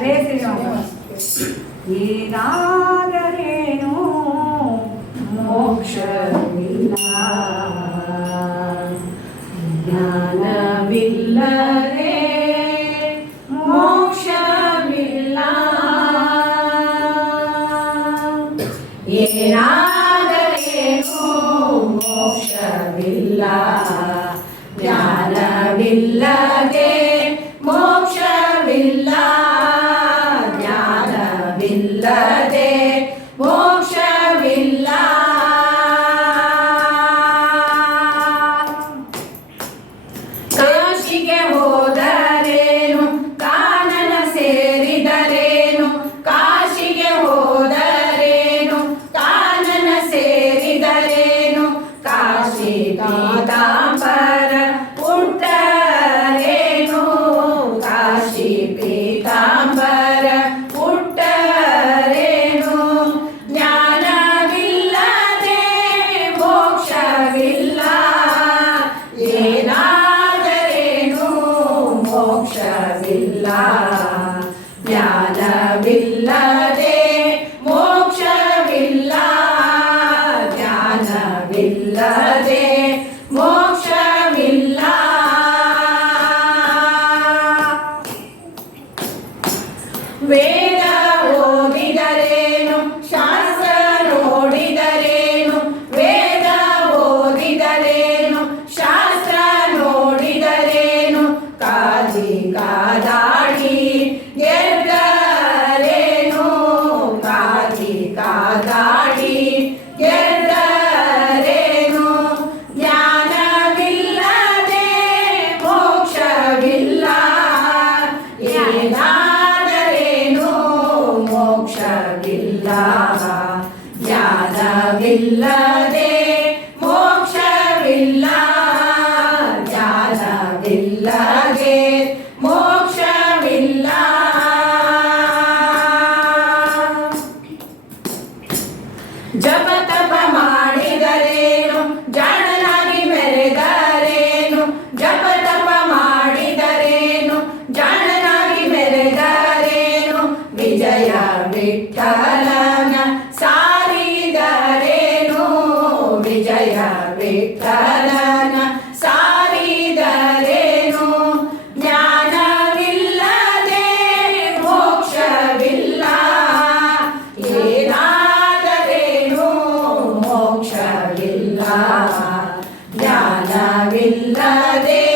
హరే శ్రీనివాస ఏదాదరేణో మోక్ష జ్ఞానవిల్లరే మోక్షవిల్ల ఏనాదరేణో మోక్షవిల్ల జ్ఞానవిల్లరే ಜ್ಞಾನವಿಲ್ಲದೆ love. ಜ್ಞಾನವಿಲ್ಲದೆ ಮೋಕ್ಷವಿಲ್ಲ. ಜಾಲವಿಲ್ಲದೆ ಮೋಕ್ಷವಿಲ್ಲ. ಜಪ ತಪ ಮಾಡಿದರೇನು? ಜಾಣನಾಗಿ ಮೆರೆದರೇನು? ಜಪ ತಪ ಮಾಡಿದರೇನು? ಜಾಣನಾಗಿ ಮೆರೆದರೇನು? ವಿಜಯ ವಿಠಲನ രാജാവില്ലാതെ